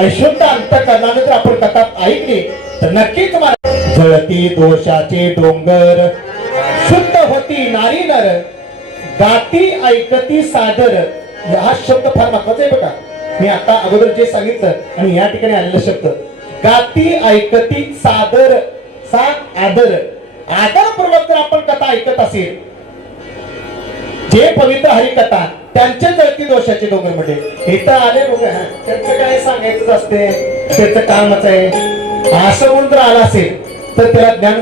आणि शुद्ध अंतःकरणाने जर आपण कथा ऐकली तर नक्कीच मला जळती दोषाचे डोंगर, शुद्ध होती नारी नर, गाती ऐकती सादर. हा शब्द फार महत्वाचा आहे बघा. मी आता अगोदर जे सांगितलं आणि या ठिकाणी आलेला शब्द गाती ऐकती सादर, आदर. आदरपूर्वक जर आपण कथा ऐकत असेल, जे पवित्र हरिकथा त्यांचे जळती दोषाचे डोंगर म्हणजे इथं आले बघा, त्यांचं काय सांगायचं असते, त्याचं कामच आहे असं म्हणून जर आला असेल तर त्याला ज्ञान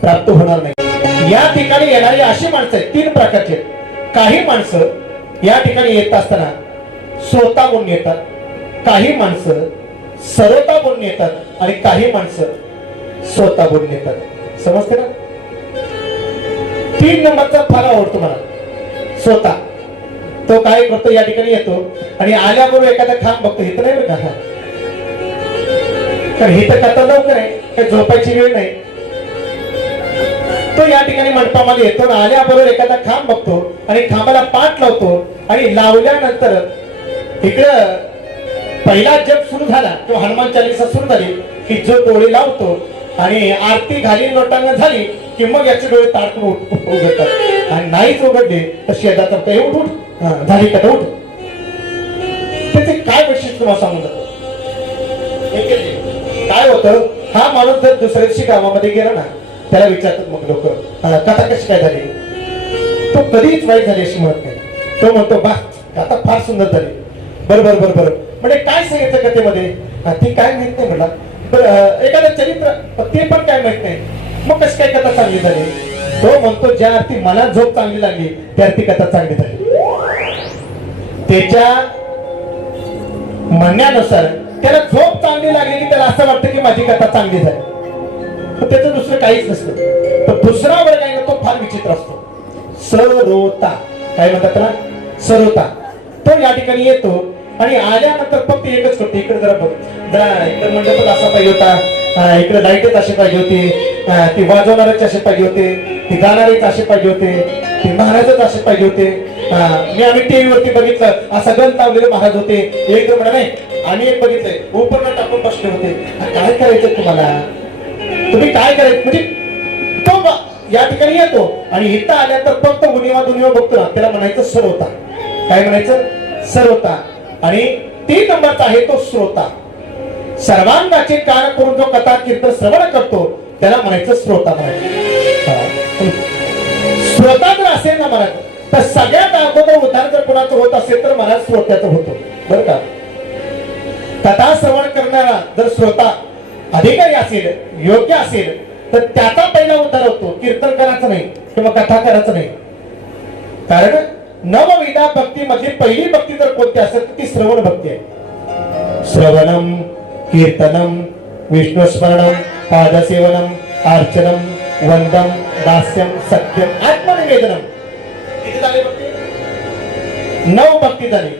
प्राप्त होणार नाही. या ठिकाणी येणारी अशी माणसं आहेत तीन प्रकारचे. काही माणसं या ठिकाणी येत असताना श्रोता म्हणून येतात, काही माणसं सरोता म्हणून येतात आणि काही माणसं स्वतः म्हणून येतात. समजते ना? 3 नंबरचा फार आवडतो मला. स्वतः तो काय करतो, या ठिकाणी येतो आणि आल्याबरोबर एखादा खांब बघतो. इथं नाही बघा, कारण इथं कथा लवकर आहे, काही झोपायची वेळ नाही. तो या ठिकाणी मंडपामध्ये येतो, आल्याबरोबर एखादा खांब बघतो आणि खांबाला पाठ लावतो आणि लावल्यानंतर इकडं पहिला जप सुरू झाला किंवा हनुमान चालीसा सुरू झाली की जो डोळे लावतो आणि आरती घाली लोटांना झाली की मग याचे डोळे तारकून उघडतात आणि नाहीच उघडले तर शेजारचा उठ उठ झाली कथा उठ. त्याचे काय वैशिष्ट्य तुम्हाला सांगून जातो. काय होतं, हा माणूस जर दुसऱ्या दिवशी गावामध्ये गेला ना, त्याला विचारतात मग लोक कथा कशी काय झाली, तो कधीच वाईट झाली अशी म्हणत नाही. तो म्हणतो बा कथा फार सुंदर झाली. बरोबर बरोबर म्हणजे काय सांगितलं कथेमध्ये ती काय माहित नाही म्हटलं. एखादं चरित्र ते पण काय माहित नाही, मग कशी काय कथा चांगली झाली. तो म्हणतो ज्या अर्थी मला झोप चांगली लागली त्या अर्थी कथा चांगली झाली. त्याच्या म्हणण्यानुसार त्याला झोप चांगली लागली की त्याला असं वाटतं की माझी कथा चांगली झाली. त्याचं दुसरं काहीच नसतं. तर दुसरा वर्ग आहे ना, तो फार विचित्र असतो. सरोता काय म्हणतात त्याला, सरोता. तो या ठिकाणी येतो आणि आल्यानंतर फक्त एकच करतो, इकडे जरा बघ, जरा इकडे मंडपात असा पाहिजे होता, इकडे लाईटच असे पाहिजे होते, ती वाजवणारच असे पाहिजे होते, ती गाणारेच असे पाहिजे होते, ती महाराजच असे पाहिजे होते. आम्ही टीव्हीवरती बघितलं असं गंध लावलेले महाराज होते. एक म्हणा नाही, आम्ही एक बघितलंय उपरनं टाकून बसले होते. काय करायचं तुम्हाला, तुम्ही काय करायचं. म्हणजे तो या ठिकाणी येतो आणि इथं आल्यानंतर फक्त उनिवा दुनिवा बघतो ना, त्याला म्हणायचं सरोता. काय म्हणायचं, सरोता. आणि 3 नंबरचा आहे तो श्रोता. सर्वांगाचे कान करून जो कथा कीर्तन श्रवण करतो त्याला म्हणायचं श्रोता म्हणायचं. श्रोता जर असेल ना मला तर सगळ्यात अगोदर उद्धार जर कोणाचं होत असेल तर मला श्रोत्याचं होतो बरं का. कथा श्रवण करणारा जर श्रोता अधिकारी असेल, योग्य असेल तर त्याचा पहिला उद्धार होतो, कीर्तन करायचं नाही किंवा कथा करायचं नाही. कारण नवविधा भक्ती मध्ये पहिली भक्ती जर कोणती असेल तर ती श्रवण भक्ती आहे. श्रवणम कीर्तनम विष्णुस्मरणम पादसेवनम अर्चनम वंदम दास्यम सत्यम आत्मनिवेदनम. किती झाले भक्ती? 9 भक्ती झाली.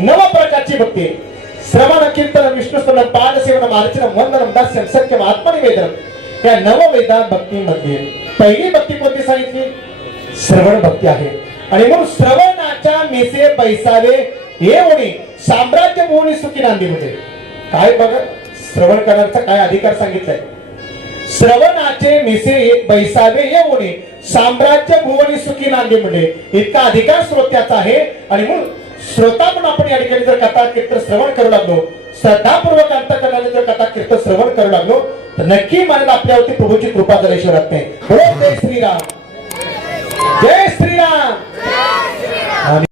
9 प्रकारची भक्ती. श्रवण कीर्तन विष्णुस्मरण पादसेवनम अर्चनम वंदनम दास्यम सत्यम आत्मनिवेदनम. या नववेदा भक्तीमध्ये पहिली भक्ती कोणती सांगितली? श्रवण भक्ती आहे. आणि मग श्रवणाच्या मेसे बैसावे हे होणे साम्राज्य भुवनी सुखी नांदी मध्ये. काय बघा श्रवण करण्याचा काय अधिकार सांगितलाय. श्रवणाचे मेसे बैसावे हे होणे साम्राज्य भुवनी सुखी नांदी मध्ये इतका अधिकार श्रोत्याचा आहे. आणि मग श्रोता पण आपण या ठिकाणी जर कथा कीर्तन श्रवण करू लागलो, श्रद्धापूर्वक अंतःकरणाने जर कथा कीर्तन श्रवण करू लागलो तर नक्की मला आपल्यावरती प्रभूची कृपा झाल्याशिवाय राहत नाही. जय श्रीराम, जय श्रीराम.